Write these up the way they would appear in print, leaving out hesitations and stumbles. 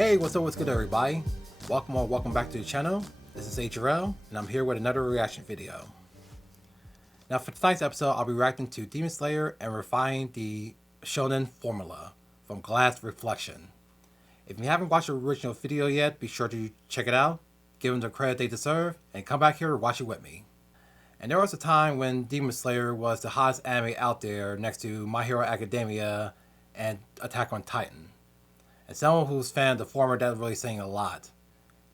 Hey, what's up, what's good everybody? Welcome back to the channel. This is Adriel, and I'm here with another reaction video. Now for tonight's episode, I'll be reacting to Demon Slayer and refining the Shounen formula from Glass Reflection. If you haven't watched the original video yet, be sure to check it out, give them the credit they deserve, and come back here to watch it with me. And there was a time when Demon Slayer was the hottest anime out there next to My Hero Academia and Attack on Titan. And someone who's fan of the former, that's really saying a lot.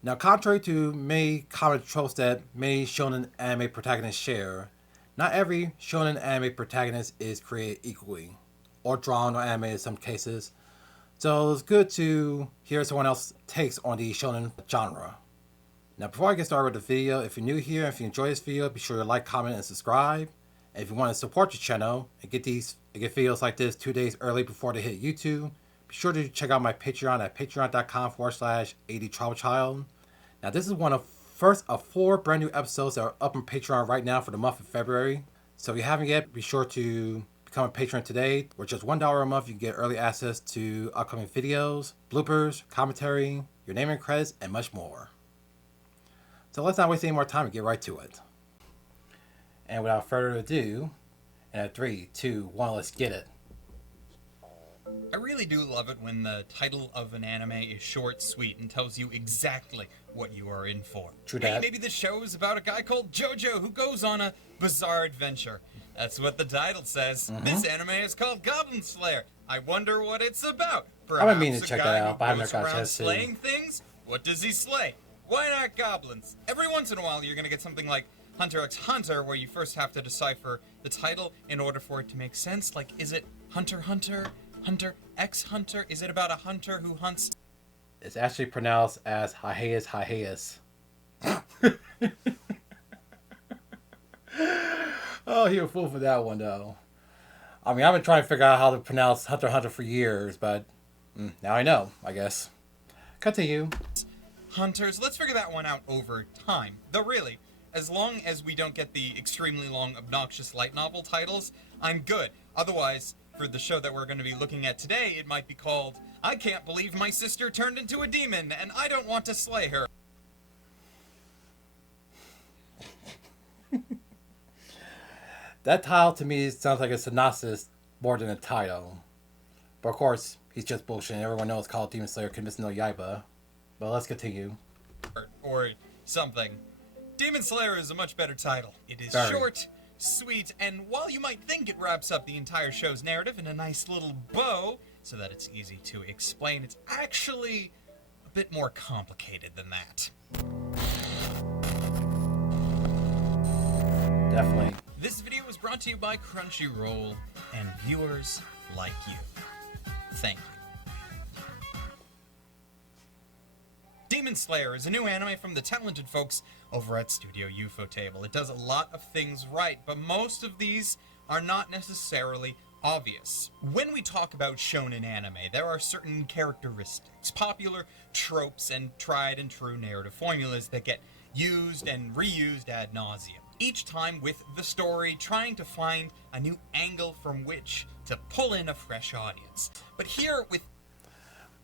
Now, contrary to many common tropes that many shonen anime protagonists share, not every shonen anime protagonist is created equally, or drawn or animated in some cases. So it's good to hear someone else's takes on the shonen genre. Now, before I get started with the video, if you're new here, if you enjoy this video, be sure to like, comment, and subscribe. And if you want to support the channel and get videos like this 2 days early before they hit YouTube, be sure to check out my Patreon at patreon.com/ADtheTRIBALCHILD. Now, this is one of first of 4 brand new episodes that are up on Patreon right now for the month of February. So if you haven't yet, be sure to become a patron today. For just $1 a month, you can get early access to upcoming videos, bloopers, commentary, your name and credits, and much more. So let's not waste any more time and get right to it. And without further ado, and at 3, 2, 1, let's get it. I really do love it when the title of an anime is short, sweet, and tells you exactly what you are in for. True Hey, that. maybe the show is about a guy called JoJo who goes on a bizarre adventure. That's what the title says. This anime is called Goblin Slayer. I wonder what it's about. I've been meaning to Perhaps check a that guy out, but I who haven't goes got a around chance to. slaying things? What does he slay? Why not goblins? Every once in a while, you're going to get something like Hunter x Hunter, where you first have to decipher the title in order for it to make sense. Like, is it Hunter Hunter? Hunter x Hunter? Is it about a hunter who hunts? It's actually pronounced as Hyheus. Oh, he a fool for that one, though. I mean, I've been trying to figure out how to pronounce Hunter x Hunter for years, but now I know, I guess. Continue. Hunters. Let's figure that one out over time. Though really, as long as we don't get the extremely long, obnoxious light novel titles, I'm good. Otherwise, for the show that we're going to be looking at today, it might be called, I Can't Believe My Sister Turned Into a Demon, and I Don't Want to Slay Her. That title to me sounds like a synopsis more than a title. But of course, he's just bullshit. Everyone knows it's called Demon Slayer Kimetsu no Yaiba. But let's continue. Or something. Demon Slayer is a much better title. It is Very. short, sweet, and while you might think it wraps up the entire show's narrative in a nice little bow, so that it's easy to explain, it's actually a bit more complicated than that. Definitely. This video was brought to you by Crunchyroll and viewers like you. Thank you. Demon Slayer is a new anime from the talented folks over at Studio Ufotable. It does a lot of things right, but most of these are not necessarily obvious. When we talk about shonen anime, there are certain characteristics, popular tropes, and tried and true narrative formulas that get used and reused ad nauseum. Each time with the story trying to find a new angle from which to pull in a fresh audience. But here with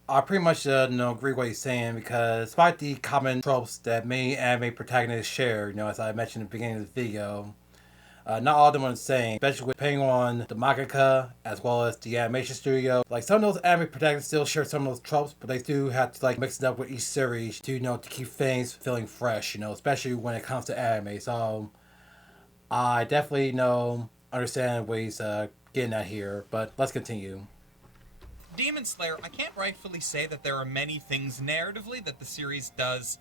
I pretty much agree with what he's saying, because despite the common tropes that many anime protagonists share, as I mentioned at the beginning of the video, not all of them are the same, especially depending on the mangaka as well as the animation studio. Like, some of those anime protagonists still share some of those tropes, but they do have to mix it up with each series to to keep things feeling fresh, especially when it comes to anime. So I definitely understand what he's getting at here, but let's continue. Demon Slayer, I can't rightfully say that there are many things narratively that the series does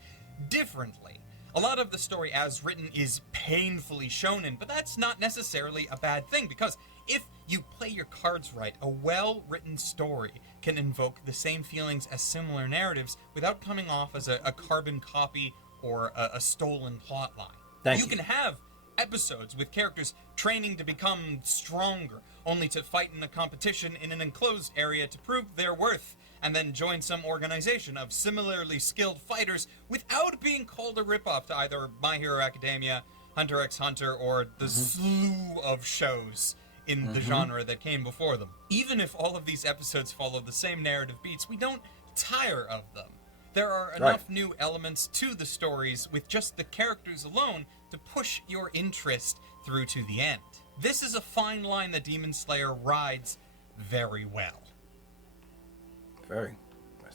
differently. A lot of the story as written is painfully shonen, but that's not necessarily a bad thing, because if you play your cards right, a well-written story can invoke the same feelings as similar narratives without coming off as a carbon copy or a stolen plotline. You can have episodes with characters training to become stronger, only to fight in a competition in an enclosed area to prove their worth, and then join some organization of similarly skilled fighters without being called a ripoff to either My Hero Academia, Hunter x Hunter, or the slew of shows in the genre that came before them. Even if all of these episodes follow the same narrative beats, we don't tire of them. There are enough new elements to the stories with just the characters alone to push your interest through to the end. This is a fine line that Demon Slayer rides very well. Very.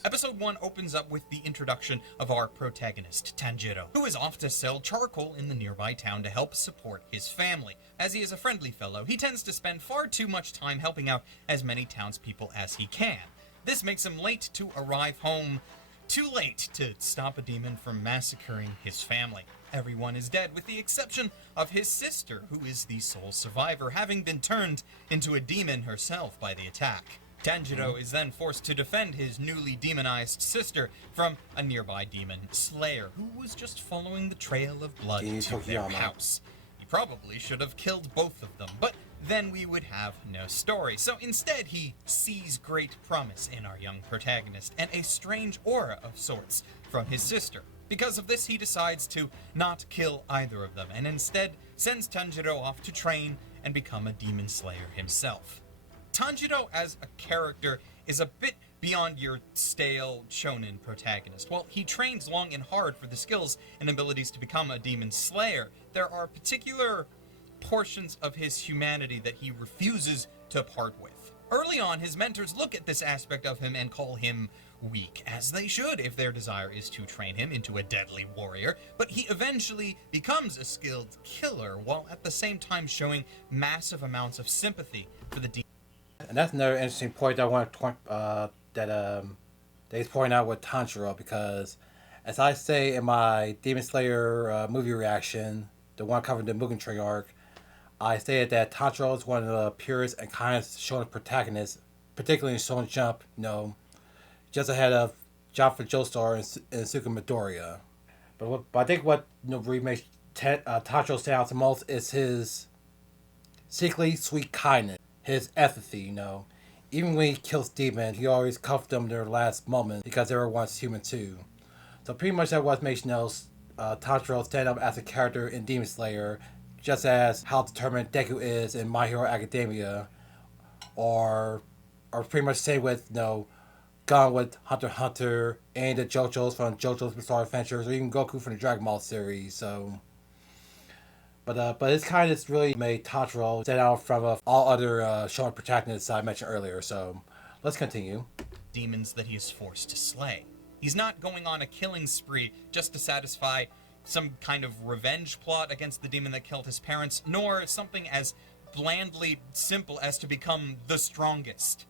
Episode 1 opens up with the introduction of our protagonist, Tanjiro, who is off to sell charcoal in the nearby town to help support his family. As he is a friendly fellow, he tends to spend far too much time helping out as many townspeople as he can. This makes him late to arrive home, too late to stop a demon from massacring his family. Everyone is dead with the exception of his sister, who is the sole survivor, having been turned into a demon herself by the attack. Tanjiro is then forced to defend his newly demonized sister from a nearby demon slayer, who was just following the trail of blood to their house. He probably should have killed both of them, but then we would have no story. So instead, he sees great promise in our young protagonist and a strange aura of sorts from his sister. Because of this, he decides to not kill either of them, and instead sends Tanjiro off to train and become a demon slayer himself. Tanjiro as a character is a bit beyond your stale shonen protagonist. While he trains long and hard for the skills and abilities to become a demon slayer, there are particular portions of his humanity that he refuses to part with. Early on, his mentors look at this aspect of him and call him weak, as they should if their desire is to train him into a deadly warrior, but he eventually becomes a skilled killer, while at the same time showing massive amounts of sympathy for the demon. And that's another interesting point that I want to point that he's pointing out with Tanjiro, because as I say in my Demon Slayer movie reaction, the one covering the Mugen Train arc, I stated that Tanjiro is one of the purest and kindest shonen protagonists, particularly in Shonen Jump, just ahead of Joffrey Joestar and Suka Midoriya. But I think what really makes Tanjiro stand out the most is his secretly sweet kindness. His empathy, Even when he kills demons, he always comforts them in their last moments because they were once human too. So pretty much that what makes Tanjiro stand up as a character in Demon Slayer, just as how determined Deku is in My Hero Academia, or pretty much same with Gone with Hunter x Hunter and the JoJo's from JoJo's Bizarre Adventures, or even Goku from the Dragon Ball series. So. But his kindness really made Tanjiro stand out from all other shonen protagonists I mentioned earlier. So let's continue. Demons that he is forced to slay. He's not going on a killing spree just to satisfy some kind of revenge plot against the demon that killed his parents, nor something as blandly simple as to become the strongest,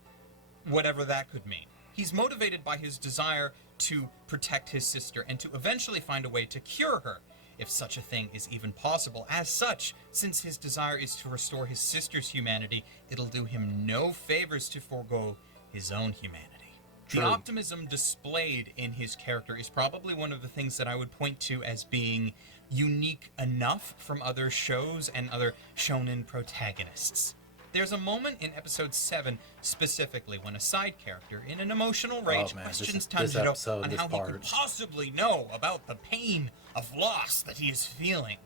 whatever that could mean. He's motivated by his desire to protect his sister and to eventually find a way to cure her, if such a thing is even possible. As such, since his desire is to restore his sister's humanity, it'll do him no favors to forego his own humanity. True. The optimism displayed in his character is probably one of the things that I would point to as being unique enough from other shows and other shonen protagonists. There's a moment in episode 7 specifically when a side character in an emotional rage questions Tanjiro on how he could possibly know about the pain of loss that he is feeling.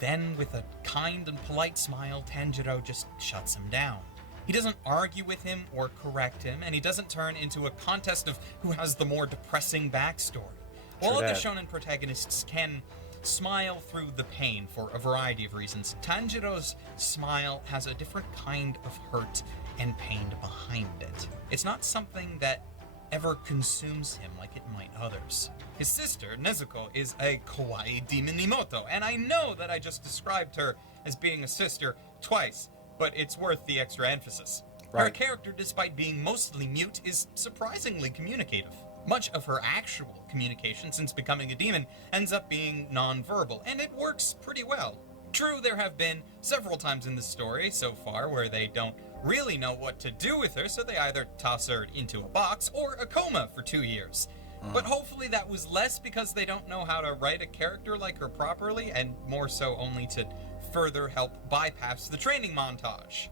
Then, with a kind and polite smile, Tanjiro just shuts him down. He doesn't argue with him or correct him, and he doesn't turn into a contest of who has the more depressing backstory. All of the shonen protagonists can smile through the pain for a variety of reasons. Tanjiro's smile has a different kind of hurt and pain behind it. It's not something that ever consumes him like it might others. His sister, Nezuko, is a kawaii demon Imoto, and I know that I just described her as being a sister twice, but it's worth the extra emphasis. Right. Her character, despite being mostly mute, is surprisingly communicative. Much of her actual communication since becoming a demon ends up being non-verbal, and it works pretty well. True, there have been several times in the story so far where they don't really know what to do with her, so they either toss her into a box or a coma for 2 years. But hopefully that was less because they don't know how to write a character like her properly, and more so only to further help bypass the training montage,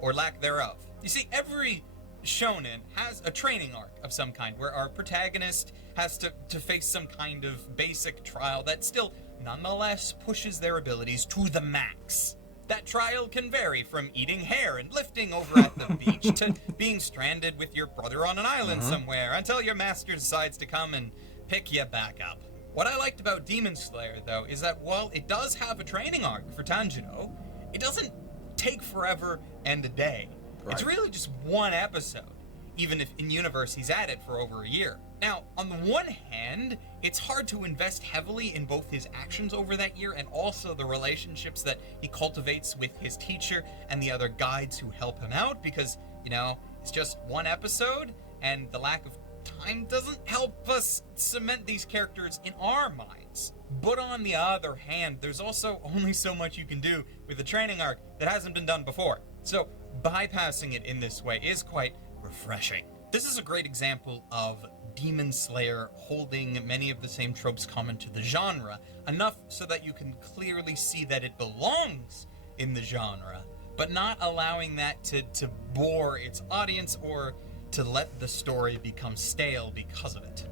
or lack thereof. You see, every shonen has a training arc of some kind where our protagonist has to face some kind of basic trial that still nonetheless pushes their abilities to the max. That trial can vary from eating hair and lifting over at the beach to being stranded with your brother on an island somewhere until your master decides to come and pick you back up. What I liked about Demon Slayer, though, is that while it does have a training arc for Tanjiro, it doesn't take forever and a day. Right. It's really just one episode, even if in universe he's at it for over a year. Now, on the one hand, it's hard to invest heavily in both his actions over that year and also the relationships that he cultivates with his teacher and the other guides who help him out because, you know, it's just one episode and the lack of time doesn't help us cement these characters in our minds. But on the other hand, there's also only so much you can do with a training arc that hasn't been done before. So bypassing it in this way is quite refreshing. This is a great example of Demon Slayer holding many of the same tropes common to the genre, enough so that you can clearly see that it belongs in the genre, but not allowing that to bore its audience or to let the story become stale because of it.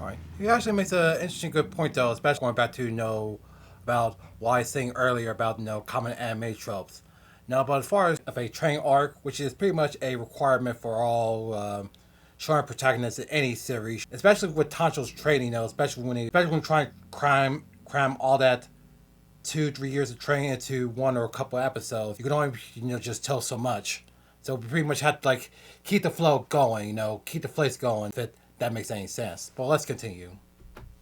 Alright. He actually makes an interesting good point though, especially going back to, about what I was saying earlier about, common anime tropes. Now, but as far as a training arc, which is pretty much a requirement for all shonen protagonists in any series, especially with Tanjiro's training, especially when trying to cram all that 2-3 years of training into one or a couple episodes, you can only, just tell so much. So we pretty much have to, keep the flow going, keep the place going, if that makes any sense. But let's continue.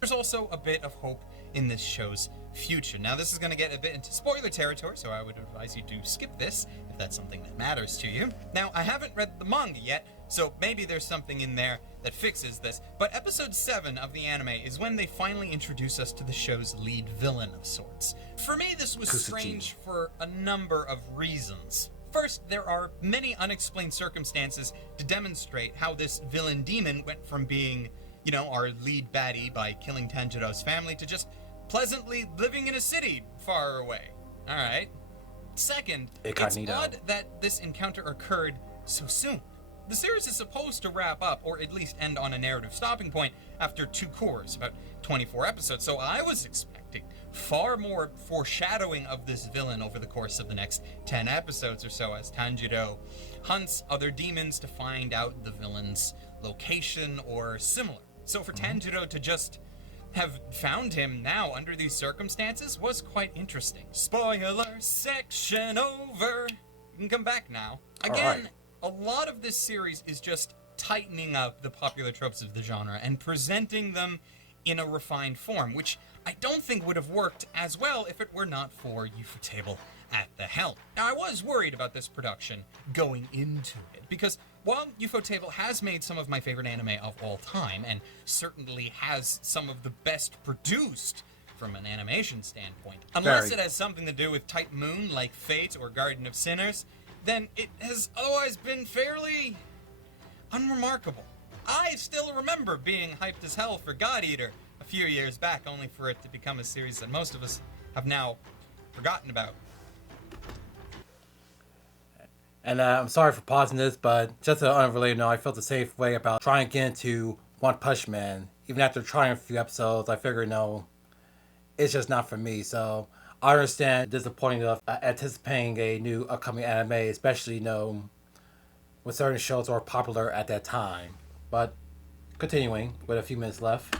There's also a bit of hope in this show's future. Now, this is going to get a bit into spoiler territory, so I would advise you to skip this if that's something that matters to you. Now, I haven't read the manga yet, so maybe there's something in there that fixes this, but episode 7 of the anime is when they finally introduce us to the show's lead villain of sorts. For me, this was strange for a number of reasons. First, there are many unexplained circumstances to demonstrate how this villain demon went from being, our lead baddie by killing Tanjiro's family to just pleasantly living in a city far away. Alright. Second, it's odd that this encounter occurred so soon. The series is supposed to wrap up, or at least end on a narrative stopping point, after 2 cores, about 24 episodes, so I was expecting far more foreshadowing of this villain over the course of the next 10 episodes or so, as Tanjiro hunts other demons to find out the villain's location or similar. So for Tanjiro to just have found him now under these circumstances was quite interesting. Spoiler section over. You can come back now. Again, a lot of this series is just tightening up the popular tropes of the genre and presenting them in a refined form, which I don't think would have worked as well if it were not for Ufotable at the helm. Now, I was worried about this production going into it, because while Ufotable has made some of my favorite anime of all time, and certainly has some of the best produced from an animation standpoint, unless it has something to do with Type Moon like Fate or Garden of Sinners, then it has otherwise been fairly unremarkable. I still remember being hyped as hell for God Eater a few years back, only for it to become a series that most of us have now forgotten about. And I'm sorry for pausing this, but just an unrelated note, I felt the same way about trying to get into One Punch Man. Even after trying a few episodes, I figured, no, it's just not for me. So I understand disappointing of anticipating a new upcoming anime, especially, when certain shows are popular at that time. But continuing with a few minutes left.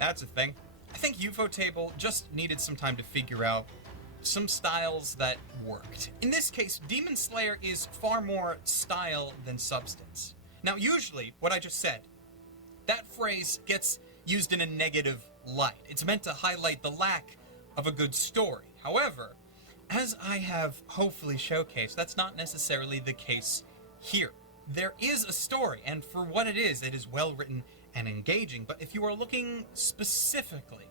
That's a thing. I think Ufotable just needed some time to figure out some styles that worked. In this case, Demon Slayer is far more style than substance. Now, usually, what I just said, that phrase gets used in a negative light. It's meant to highlight the lack of a good story. However, as I have hopefully showcased, that's not necessarily the case here. There is a story, and for what it is well written and engaging, but if you are looking specifically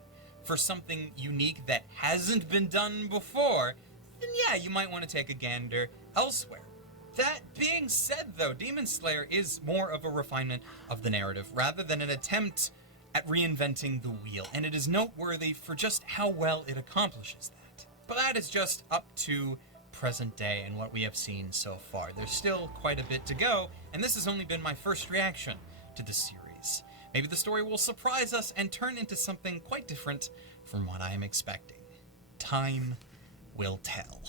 for something unique that hasn't been done before, then yeah, you might want to take a gander elsewhere. That being said, though, Demon Slayer is more of a refinement of the narrative rather than an attempt at reinventing the wheel, and it is noteworthy for just how well it accomplishes that. But that is just up to present day and what we have seen so far. There's still quite a bit to go, and this has only been my first reaction to the series. Maybe the story will surprise us and turn into something quite different from what I am expecting. Time will tell.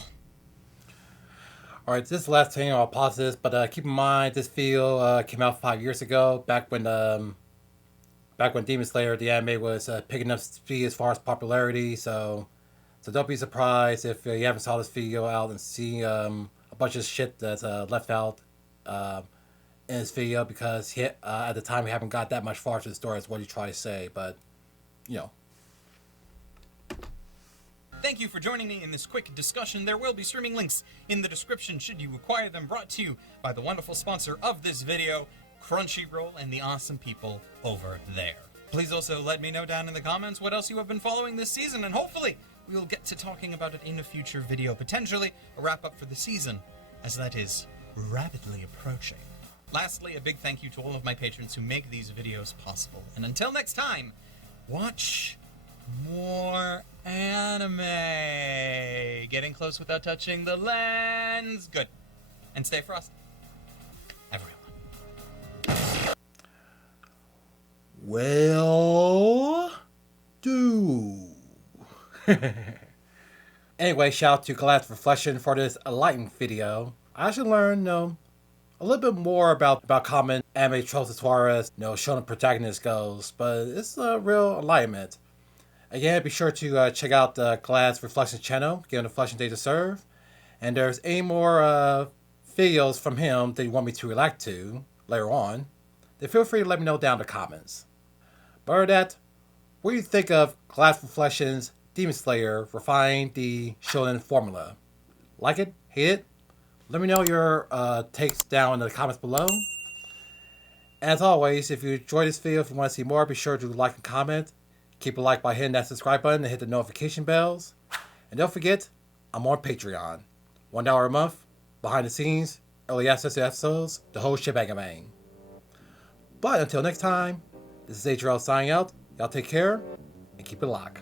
Alright, this is the last thing I'll pause this, but keep in mind this video came out 5 years ago, back when Demon Slayer, the anime, was picking up speed as far as popularity, so don't be surprised if you haven't saw this video out and see a bunch of shit that's left out in this video, because at the time we haven't got that much far to the story as what you try to say, but, you know. Thank you for joining me in this quick discussion. There will be streaming links in the description should you require them, brought to you by the wonderful sponsor of this video, Crunchyroll, and the awesome people over there. Please also let me know down in the comments what else you have been following this season, and hopefully we will get to talking about it in a future video, potentially a wrap-up for the season, as that is rapidly approaching. Lastly, a big thank you to all of my patrons who make these videos possible. And until next time, watch more anime. Getting close without touching the lens. Good. And stay frosty, everyone. Will do. Anyway, shout out to Glass Reflection for this enlightening video. I actually learned, a little bit more about common anime tropes as far as, Shonen protagonist goes, but it's a real enlightenment. Again, be sure to check out the Glass Reflection channel, give him the reflection they deserve. And there's any more videos from him that you want me to react to later on, then feel free to let me know down in the comments. But other than that, what do you think of Glass Reflection's Demon Slayer refining the Shounen formula? Like it? Hate it? Let me know your takes down in the comments below. As always, if you enjoyed this video, if you want to see more, be sure to like and comment. Keep a like by hitting that subscribe button and hit the notification bells. And don't forget, I'm on Patreon. $1 a month, behind the scenes, early access to episodes, the whole shebang-a-bang. But until next time, this is Adriel signing out. Y'all take care and keep it locked.